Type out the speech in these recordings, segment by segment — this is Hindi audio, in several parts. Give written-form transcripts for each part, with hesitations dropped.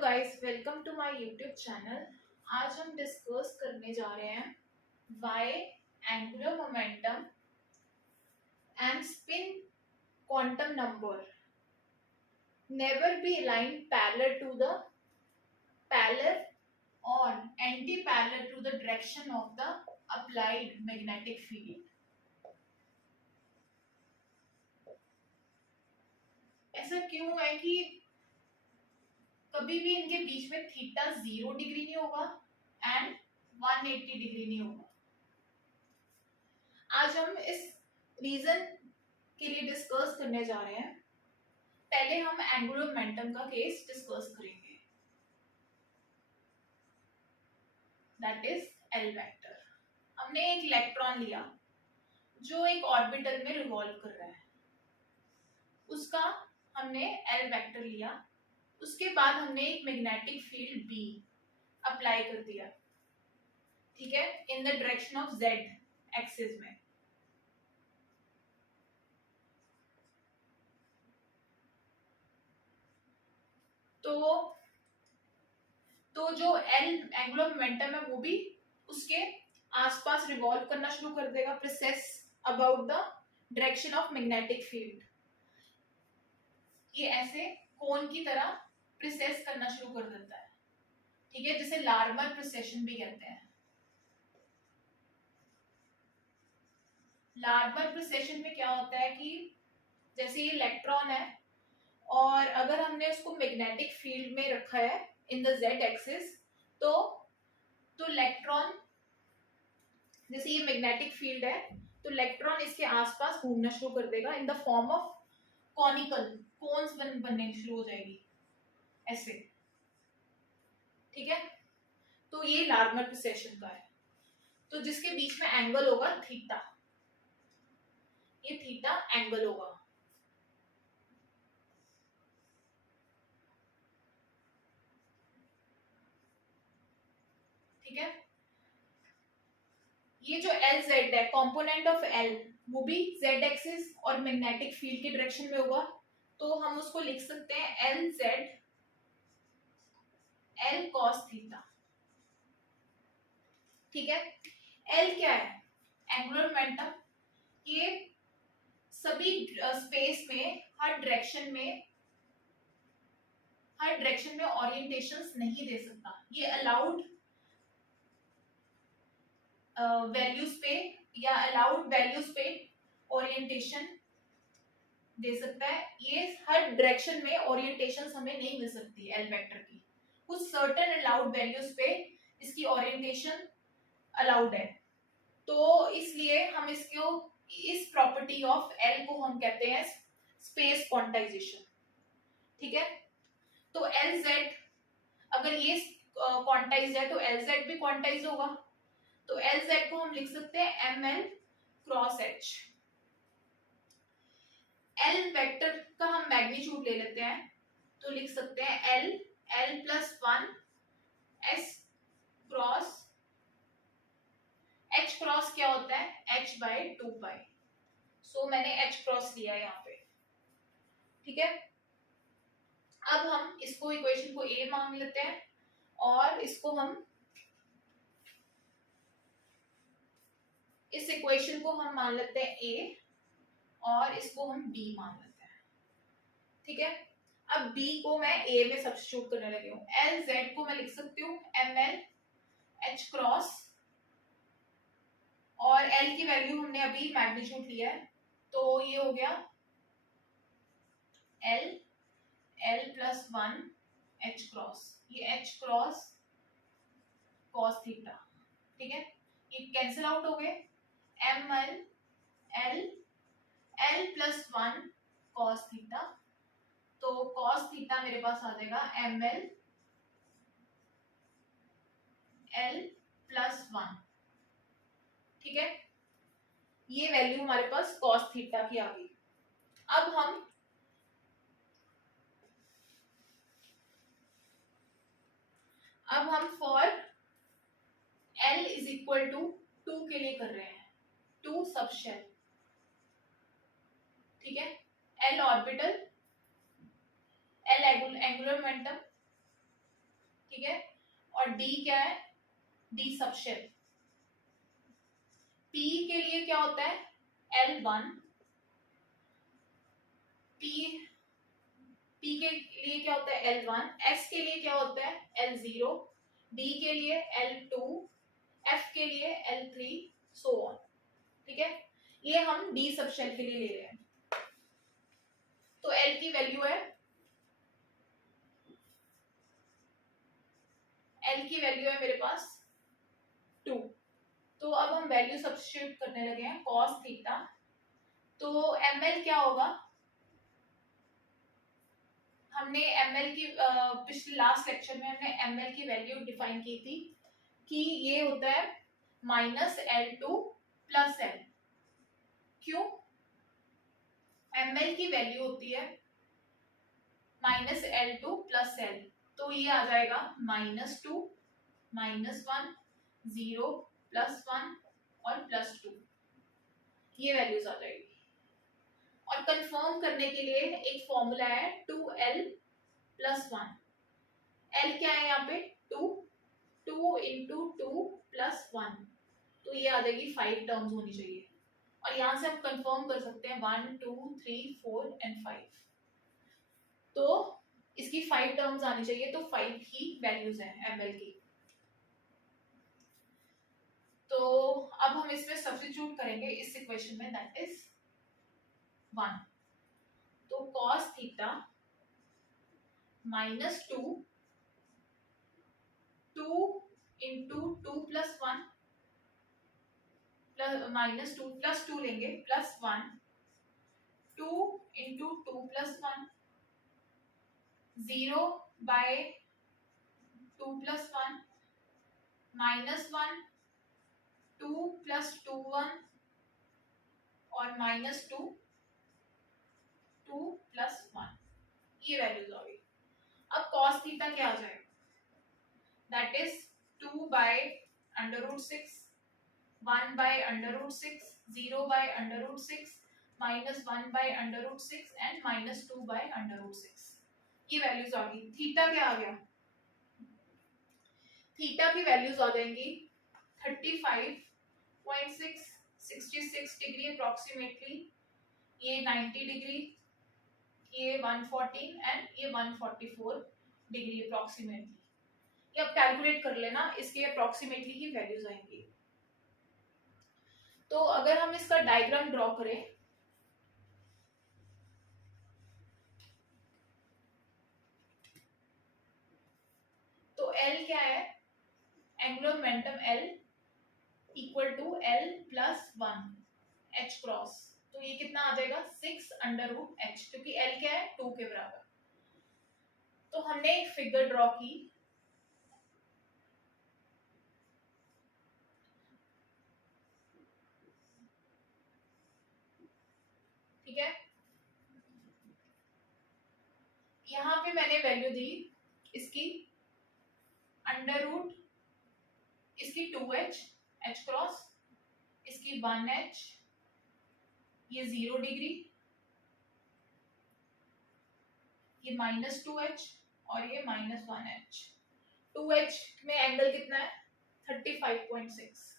Guys, welcome to my YouTube channel. आज हम डिस्कस करने जा रहे हैं why angular momentum and spin quantum number never be aligned parallel to the parallel और anti parallel to the direction of the applied magnetic field. ऐसा क्यों है कि कभी भी इनके बीच में थीटा 0 डिग्री नहीं होगा एंड 180 डिग्री नहीं होगा। आज हम इस रीजन के लिए डिस्कस करने जा रहे हैं। पहले हम एंगुलर मोमेंटम का केस डिस्कस करेंगे, दैट इज एल वेक्टर। हमने एक इलेक्ट्रॉन लिया जो एक ऑर्बिटल में रिवॉल्व कर रहा है, उसका हमने एल वेक्टर लिया। उसके बाद हमने एक मैग्नेटिक फील्ड बी अप्लाई कर दिया, ठीक है, in the direction of Z axis में। तो जो एल एंगुलर मोमेंटम है वो भी उसके आसपास रिवॉल्व करना शुरू कर देगा, process about the direction of magnetic field. ये ऐसे कोन की तरह प्रोसेस करना शुरू कर देता है, ठीक है, जिसे लार्मर प्रोसेशन भी कहते हैं। लार्मर प्रोसेशन में क्या होता है कि जैसे ये इलेक्ट्रॉन है और अगर हमने उसको मैग्नेटिक फील्ड में रखा है इन द जेड एक्सिस, तो इलेक्ट्रॉन, जैसे ये मैग्नेटिक फील्ड है तो इलेक्ट्रॉन इसके आसपास घूमना शुरू कर देगा in the form of conical cones बनने शुरू हो जाएगी ऐसे, ठीक है। तो ये लार्मर प्रोसेशन का है। तो जिसके बीच में एंगल होगा थीटा, ये थीटा एंगल होगा, ठीक है। ये जो एल जेड है, कंपोनेंट ऑफ एल, वो भी जेड एक्सिस और मैग्नेटिक फील्ड की डायरेक्शन में होगा। तो हम उसको लिख सकते हैं L Z L cos theta, ठीक है। एल क्या है? Angular momentum. ये सभी स्पेस में हर डायरेक्शन में ओरिएंटेशंस नहीं दे सकता। ये अलाउड वैल्यूज पे या अलाउड वैल्यूज पे ओरिएंटेशन दे सकता है। ये हर डायरेक्शन में ओरिएंटेशंस हमें नहीं मिल सकती एल वेक्टर की। कुछ सर्टेन अलाउड वैल्यूज पे इसकी ओरिएंटेशन अलाउड है। तो इसलिए हम इसको, इस प्रॉपर्टी ऑफ एल को हम कहते हैं स्पेस क्वांटाइजेशन, ठीक है। तो एल जेड, अगर ये क्वांटाइज है तो एल जेड भी क्वांटाइज होगा। तो एल जेड को हम लिख सकते हैं m l cross h. L vector का हम मैग्नीट्यूड ले लेते हैं, तो लिख सकते हैं L l plus 1 S cross H. Cross क्या होता है? एच बाय 2 पाई। सो मैंने एच क्रॉस लिया है यहाँ पे, ठीक है। अब हम इसको, इक्वेशन को ए मान लेते हैं और इसको हम, इस इक्वेशन को हम मान लेते हैं ए और इसको हम बी मान लेते हैं, ठीक है। अब बी को मैं ए में सब्स्टिट्यूट करने लगी हूँ। एल जेड को मैं लिख सकती हूँ एम एल एच क्रॉस, और एल की वैल्यू हमने अभी मैग्नीट्यूड लिया है, तो ये हो गया l l plus 1 h cross. ये एच क्रॉस कॉस थीटा, ठीक है। ये कैंसिल आउट हो गए। M l l l plus 1 cos theta, तो कॉस थीटा मेरे पास आ जाएगा एम एल एल प्लस 1, ठीक है। ये वैल्यू हमारे पास कॉस थीटा की आ गई। अब हम for l is equal to 2 के लिए कर रहे हैं, 2 सबशेल, ठीक है। L orbital, L angular momentum, ठीक है, और डी क्या है, डी सबशेल। पी के लिए क्या होता है, L1, पी पी के लिए क्या होता है L1, S के लिए क्या होता है L0, D के लिए L2, F के लिए L3, सो ऑन। ठीक है, ये हम D सबशेल के लिए ले रहे हैं। तो L की वैल्यू है, L की वैल्यू है मेरे पास 2। तो अब हम वैल्यू सब्स्टिट्यूट करने लगे हैं, cos थीटा। तो ml क्या होगा, हमने ml की पिछले लास्ट लेक्चर में हमने ml की वैल्यू डिफाइन की थी कि ये होता है -L2 + L। क्यों, ml की वैल्यू होती है -L2 + L, तो ये आ जाएगा -2, -1, 0, +1 और +2, ये वैल्यूज आ जाएगी। और कंफर्म करने के लिए एक फॉर्मूला है 2L + 1। L क्या है यहाँ पे 2, 2 × 2 + 1, तो ये आ जाएगी 5 टर्म्स होनी चाहिए। और यहाँ से हम कंफर्म कर सकते हैं 1, 2, 3, 4 और 5। तो इसकी 5 टर्म्स आनी चाहिए, तो 5 ही वैल्यूज हैं ml की। तो अब हम इसमें सब्स्टिट्यूट करेंगे इस इक्वेशन में, दैट इज 1। तो cos थीटा -2, 2 × 2 + 1 -2 + 2 लेंगे +1, 2 × 2 + 1, 0 by 2 + 1, -1, 2 + 2 1 और -2, 2 + 1, ये वैल्यूज आ गई। अब cos थीटा क्या आ जाएगा, that is 2 by √6, 1 by √6, 0 by √6, -1 by √6 and -2 by √6, ये वैल्यूज आ गई। थीटा क्या आ गया, थीटा की वैल्यूज आ जाएंगी 35.6, 66 डिग्री अप्रोक्सीमेटली, ये 90 डिग्री, ये 114 एंड ये 144 डिग्री अप्रोक्सीमेटली। ये आप कैलकुलेट कर लेना, इसके अप्रोक्सीमेटली ही वैल्यूज आएंगी। तो अगर हम इसका डायग्राम ड्रॉ करें, तो L क्या है, angular momentum L = L + 1 h cross, तो ये कितना आ जाएगा 6√h, क्योंकि L क्या है 2 के बराबर। तो हमने एक फिगर ड्रॉ की, ठीक है, यहाँ पे मैंने वैल्यू दी इसकी √ इसकी 2h h क्रॉस, इसकी 1h, ये 0 डिग्री, ये -2h और ये -1h। 2h में एंगल कितना है 35.6,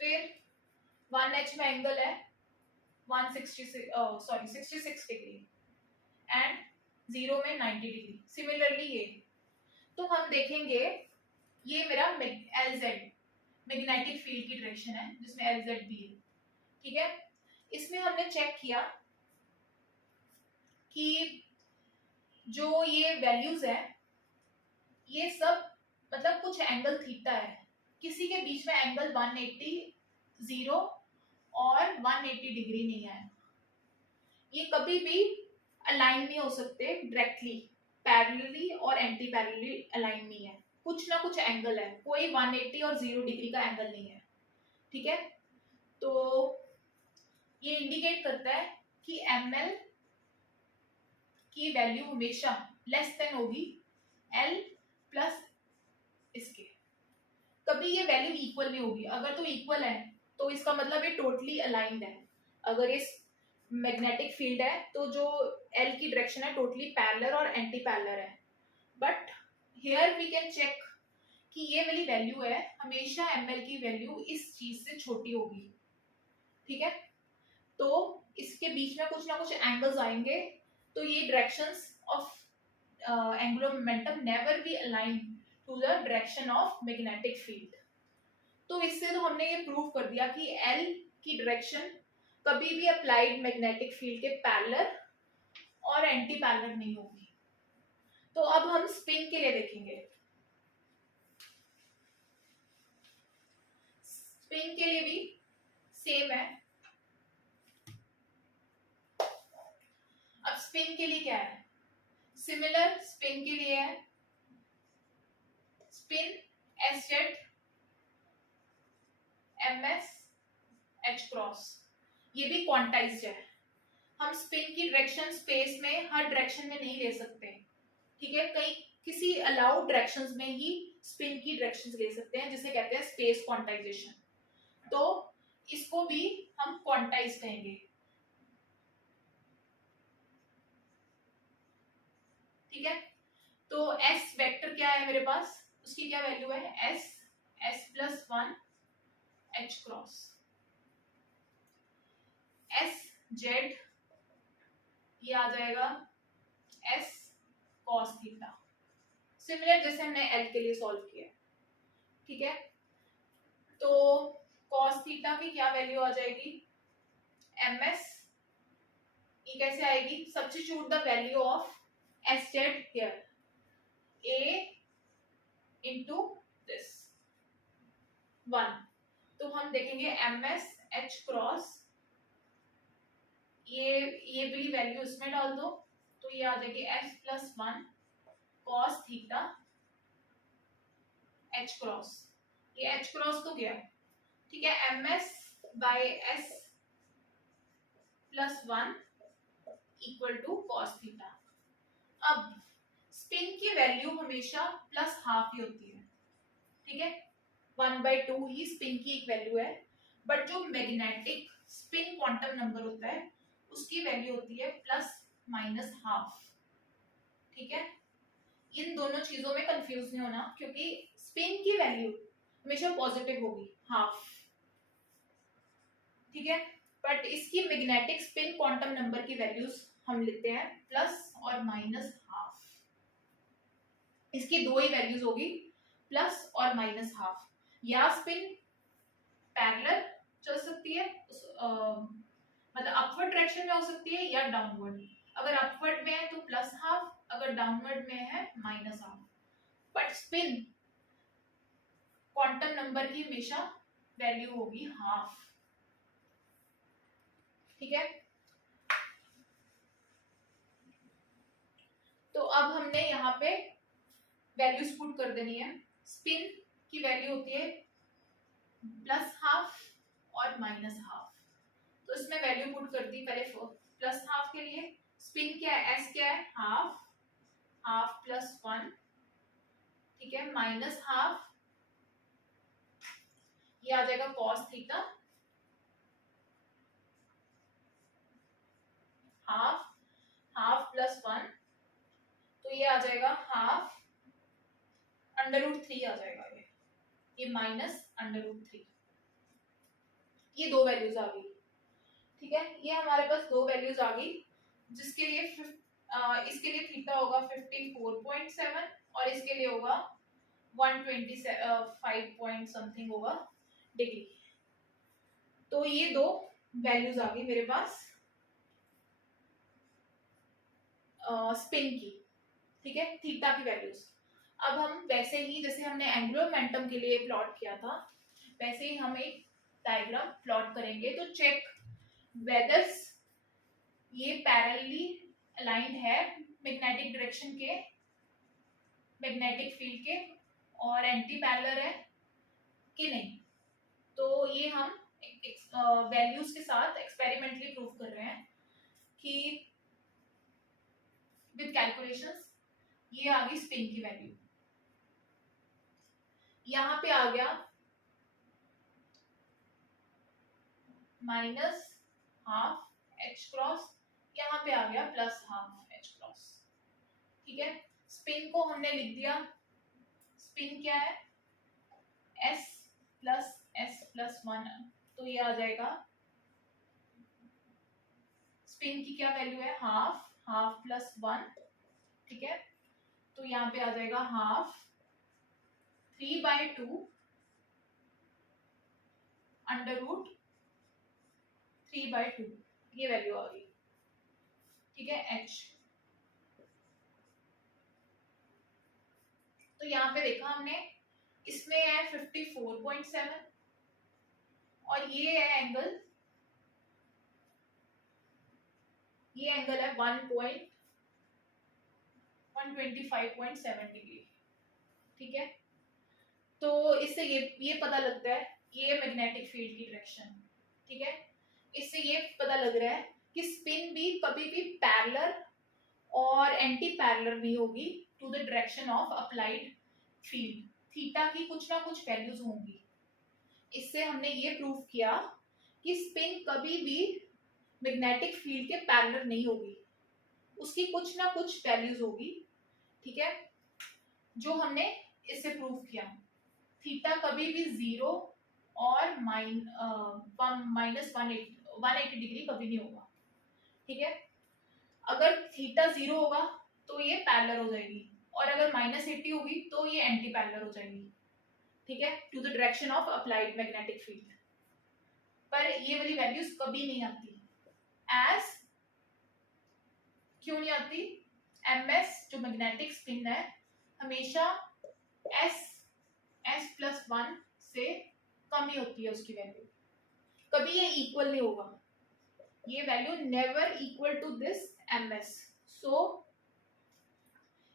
फिर 1h में एंगल है 66 डिग्री एंड 0 में 90 डिग्री। सिमिलरली ये, तो हम देखेंगे ये मेरा LZ मैग्नेटिक फील्ड की डायरेक्शन है, जिसमें LZ भी है। ठीक है, इसमें हमने चेक किया कि जो ये वैल्यूज है ये सब मतलब कुछ एंगल थीटा है, किसी के बीच में एंगल 180, 0 और 180 डिग्री नहीं है। ये कभी भी अलाइन नहीं हो सकते डायरेक्टली, पैरेलली और एंटी पैरेलली अलाइन नहीं है, कुछ ना कुछ एंगल है, कोई 180 और 0 डिग्री का एंगल नहीं है। ठीक है, तो ये इंडिकेट करता है कि ml की वैल्यू हमेशा लेस देन होगी L प्लस इसके, कभी ये वैल्यू इक्वल नहीं होगी। अगर तो इक्वल है तो इसका मतलब ये टोटली अलाइंड है। अगर इस मैग्नेटिक फील्ड है तो जो L की डायरेक्शन है टोटली पैरेलल और एंटी पैरेलल है। But here we can check कि ये वाली वैल्यू है, हमेशा ml की वैल्यू इस चीज से छोटी होगी, ठीक है। तो इसके बीच में कुछ ना कुछ एंगल्स आएंगे, तो ये directions of angular momentum never be align to the direction of magnetic field. तो इससे तो हमने ये प्रूव कर दिया कि L की डायरेक्शन कभी भी अप्लाइड मैग्नेटिक फील्ड के पैरेलल और एंटी पैरेलल नहीं होगी। तो अब हम स्पिन के लिए देखेंगे। स्पिन के लिए भी सेम है। अब स्पिन के लिए क्या है, सिमिलर स्पिन के लिए है spin s z m s h cross, ये भी क्वांटाइज्ड है। हम स्पिन की डायरेक्शन स्पेस में हर डायरेक्शन में नहीं ले सकते, ठीक है, कई किसी अलाउड डायरेक्शंस में ही स्पिन की डायरेक्शंस ले सकते हैं, जिसे कहते हैं स्पेस क्वांटाइजेशन। तो इसको भी हम क्वांटाइज कहेंगे, ठीक है। तो एस वेक्टर क्या है मेरे पास, उसकी क्या वैल्यू है, S S plus one H cross, S Z ये आ जाएगा एस कॉस थीटा, सिमिलर जैसे हमने एल के लिए सॉल्व किया, ठीक है। तो कॉस थीटा की क्या वैल्यू आ जाएगी, एम एस, ये कैसे आएगी, substitute the value of S Z here, A into this one. तो हम देखेंगे एम एस एच क्रॉस, ये भी वैल्यू इसमें डाल दो, तो ये आ जाएगी s plus one cos theta h cross, ये एच क्रॉस तो गया, ठीक है, m s by s plus one equal to cos theta. अब स्पिन की वैल्यू हमेशा प्लस हाफ ही होती है, ठीक है, 1/2 ही स्पिन की एक वैल्यू है, बट जो मैग्नेटिक स्पिन क्वांटम नंबर होता है उसकी वैल्यू होती है प्लस माइनस हाफ, ठीक है। इन दोनों चीजों में कंफ्यूज नहीं होना, क्योंकि स्पिन की वैल्यू हमेशा पॉजिटिव होगी हाफ, ठीक है, बट इसकी मैग्नेटिक स्पिन क्वांटम नंबर की वैल्यूज हम लेते हैं प्लस और माइनस हाफ, इसकी दो ही वैल्यूज होगी प्लस और माइनस हाफ। या स्पिन पैरेलल चल सकती है मतलब अपवर्ड डायरेक्शन में हो सकती है या डाउनवर्ड, अगर अपवर्ड में है तो प्लस हाफ, अगर डाउनवर्ड में है minus half, but spin quantum number की हमेशा वैल्यू होगी हाफ, ठीक है। तो अब हमने यहाँ पे वैल्यूज पुट कर देनी है, स्पिन की वैल्यू होती है प्लस हाफ और माइनस हाफ, तो इसमें वैल्यू पुट कर दी पहले प्लस हाफ के लिए, स्पिन क्या है, एस क्या है, हाफ, हाफ प्लस वन, ठीक है, माइनस हाफ, ये आ जाएगा cos theta, half, half plus one, तो ये आ जाएगा हाफ √3 आ जाएगा, ये माइनस √3, ये दो वैल्यूज आ गई, ठीक है। ये हमारे पास दो वैल्यूज आ गई, जिसके लिए इसके लिए थीटा होगा 54.7 और इसके लिए होगा 125 पॉइंट समथिंग होगा डिग्री। तो ये दो वैल्यूज आ गई मेरे पास स्पिन की, ठीक है, थीटा की वैल्यूज। अब हम वैसे ही जैसे हमने एंगुलर मोमेंटम के लिए प्लॉट किया था, वैसे ही हम एक डायग्राम प्लॉट करेंगे, तो चेक वेदर ये पैरेलली अलाइंड है मैग्नेटिक डायरेक्शन के, मैग्नेटिक फील्ड के, और एंटी पैरेलल है कि नहीं। तो ये हम वैल्यूज के साथ एक्सपेरिमेंटली प्रूव कर रहे हैं कि विद कैलकुलेशंस ये आ गई स्पिन की वैल्यू, यहां पे आ गया माइनस हाफ एच क्रॉस, यहाँ पे आ गया प्लस हाफ एच क्रॉस, ठीक है। स्पिन को हमने लिख दिया, स्पिन क्या है s प्लस s प्लस 1, तो ये आ जाएगा स्पिन की क्या वैल्यू है हाफ, हाफ प्लस 1, ठीक है। तो यहाँ पे आ जाएगा हाफ 3/2 अंडर रूट 3/2, ये वैल्यू आ गई, ठीक है h। तो यहाँ पे देखा हमने, इसमें है 54.7 और ये है एंगल, ये एंगल है 125.7 डिग्री, ठीक है। तो इससे ये पता लगता है, ये मैग्नेटिक फील्ड की डायरेक्शन, ठीक है। इससे ये पता लग रहा है कि स्पिन भी कभी भी पैरेलल और एंटी पैरेलल नहीं होगी to the direction of applied field, theta की कुछ ना कुछ वैल्यूज होंगी। इससे हमने ये प्रूव किया कि स्पिन कभी भी मैग्नेटिक फील्ड के पैरेलल नहीं होगी, उसकी कुछ ना कुछ वैल्यूज होगी, ठीक है, जो हमने इससे प्रूव किया। थीटा कभी भी 0 और -180 डिग्री कभी नहीं होगा, ठीक है। अगर थीटा 0 होगा तो ये पैरेलल हो जाएगी, और अगर -80 होगी तो ये एंटी पैरेलल हो जाएगी, ठीक है, to the direction of applied magnetic field. पर ये वाली वैल्यूज कभी नहीं आती, एज क्यों नहीं आती, ms जो मैग्नेटिक स्पिन है हमेशा s प्लस 1 से कम ही होती है उसकी वैल्यू, कभी ये इक्वल नहीं होगा, ये value never equal to this ms। So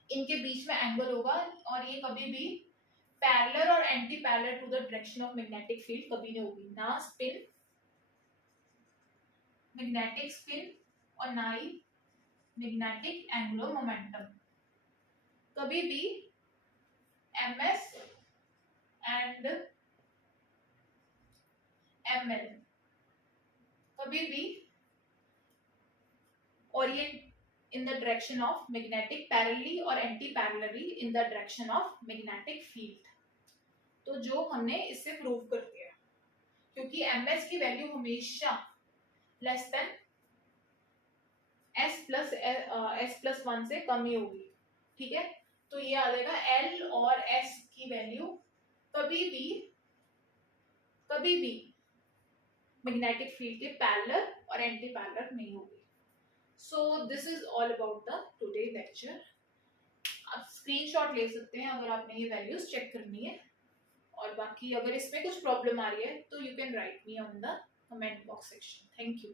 इनके बीच में एंगल होगा और ये कभी भी पैरेलल और anti parallel to the direction of magnetic field कभी नहीं होगी, ना स्पिन, मैग्नेटिक स्पिन, और ना ही मैग्नेटिक एंगुलर मोमेंटम, कभी भी ms एंड ml कभी भी orient in the direction of magnetic parallelly और anti parallelly in the direction of magnetic field। तो जो हमने इससे प्रूव कर दिया, क्योंकि ms की वैल्यू हमेशा लेस देन s प्लस 1 से कम ही होगी, ठीक है। तो ये आ जाएगा l और s की वैल्यू कभी भी मैग्नेटिक फील्ड के पैरेलल और एंटी पैरेलल नहीं होगी। So this is all about the today lecture. आप स्क्रीनशॉट ले सकते हैं अगर आपने ये वैल्यूज चेक करनी है, और बाकी अगर इसमें कुछ प्रॉब्लम आ रही है तो you can write me on the comment box section. Thank you.